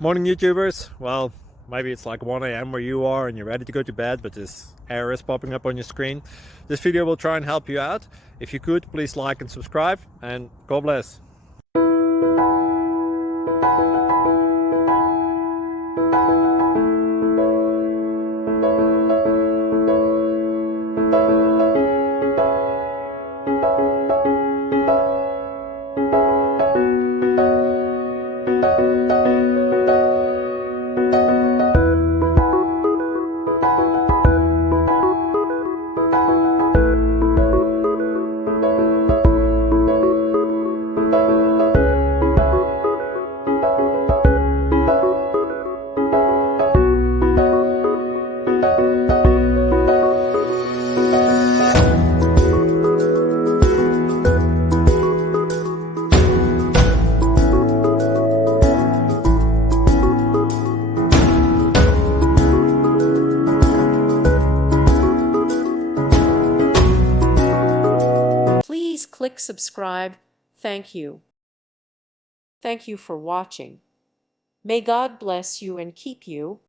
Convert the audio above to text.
Morning YouTubers. Well, maybe it's like 1 a.m. where you are and you're ready to go to bed, but this error is popping up on your screen. This video will try and help you out. If you could, please like and subscribe, and God bless. Please click subscribe. Thank you. Thank you for watching. May God bless you and keep you.